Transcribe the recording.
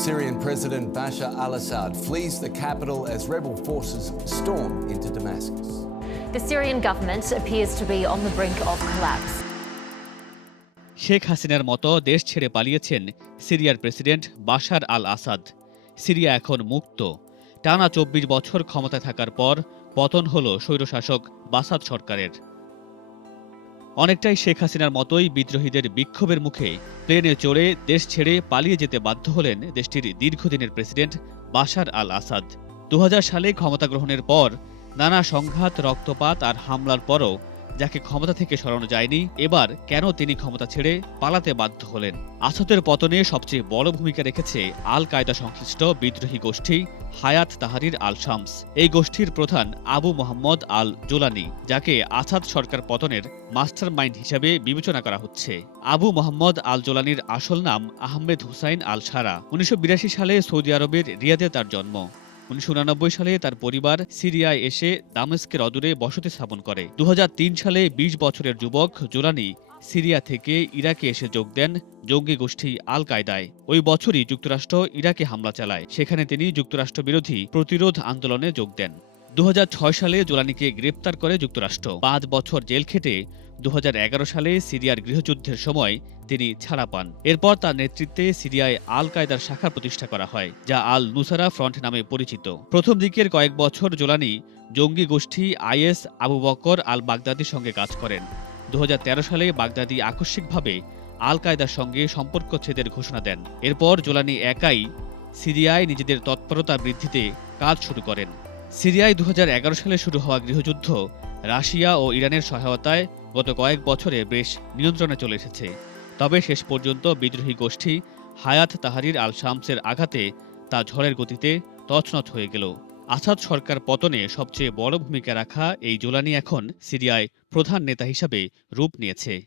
Syrian President Bashar al Assad flees the capital as rebel forces storm into Damascus. The Syrian government appears to be on the brink of collapse. Sheikh হাসিনার মতো দেশ ছেড়ে পালিয়েছেন সিরিয়ার president Bashar al Assad Syria এখন মুক্ত টানা চব্বিশ বছর ক্ষমতায় থাকার পর পতন হল স্বৈরশাসক বাসাদ সরকারের অনেকটাই শেখ হাসিনার মতোই বিদ্রোহীদের বিক্ষোভের মুখে প্লেনে চড়ে দেশ ছেড়ে পালিয়ে যেতে বাধ্য হলেন দেশটির দীর্ঘদিনের প্রেসিডেন্ট বাশার আল আসাদ দু সালে ক্ষমতা গ্রহণের পর নানা সংঘাত, রক্তপাত আর হামলার পরও যাকে ক্ষমতা থেকে সরানো যায়নি, এবার কেন তিনি ক্ষমতা ছেড়ে পালাতে বাধ্য হলেন? আসাদের পতনে সবচেয়ে বড় ভূমিকা রেখেছে আল কায়দা সংশ্লিষ্ট বিদ্রোহী গোষ্ঠী হায়াত তাহারির আল শামস এই গোষ্ঠীর প্রধান আবু মোহাম্মদ আল জোলানি যাকে আসাদ সরকার পতনের মাস্টার মাইন্ড হিসেবে বিবেচনা করা হচ্ছে। আবু মোহাম্মদ আল জোলানির আসল নাম আহমেদ হুসাইন আল সারা উনিশশো বিরাশি সালে সৌদি আরবের রিয়াদে তার জন্ম। উনিশশো সালে তার পরিবার সিরিয়ায় এসে দামেস্কের অদূরে বসতি স্থাপন করে। দু হাজার তিন সালে ২০ বছরের যুবক জোরানি সিরিয়া থেকে ইরাকে এসে যোগ দেন জঙ্গি গোষ্ঠী আল কায়দায় ওই বছরই যুক্তরাষ্ট্র ইরাকে হামলা চালায়। সেখানে তিনি যুক্তরাষ্ট্র বিরোধী প্রতিরোধ আন্দোলনে যোগ দেন। দু হাজার ছয় সালে জোলানিকে গ্রেপ্তার করে যুক্তরাষ্ট্র। পাঁচ বছর জেল খেটে দু হাজার এগারো সালে সিরিয়ার গৃহযুদ্ধের সময় তিনি ছাড়া পান। এরপর তার নেতৃত্বে সিরিয়ায় আল কায়দার শাখা প্রতিষ্ঠা করা হয়, যা আল নুসারা ফ্রন্ট নামে পরিচিত। প্রথম দিকের কয়েক বছর জোলানি জঙ্গি গোষ্ঠী আইএস আবু বকর আল বাগদাদির সঙ্গে কাজ করেন। দু হাজার তেরো সালে বাগদাদি আকস্মিকভাবে আল কায়দার সঙ্গে সম্পর্ক ছেদের ঘোষণা দেন। এরপর জোলানি একাই সিরিয়ায় নিজেদের তৎপরতা বৃদ্ধিতে কাজ শুরু করেন। সিরিয়ায় দু হাজার এগারো সালে শুরু হওয়া গৃহযুদ্ধ রাশিয়া ও ইরানের সহায়তায় গত কয়েক বছরে বেশ নিয়ন্ত্রণে চলে এসেছে। তবে শেষ পর্যন্ত বিদ্রোহী গোষ্ঠী হায়াত তাহারির আল শামসের আঘাতে তা ঝড়ের গতিতে তছনছ হয়ে গেল। আসাদ সরকার পতনে সবচেয়ে বড় ভূমিকা রাখা এই জোলানি এখন সিরিয়ায় প্রধান নেতা হিসাবে রূপ নিয়েছে।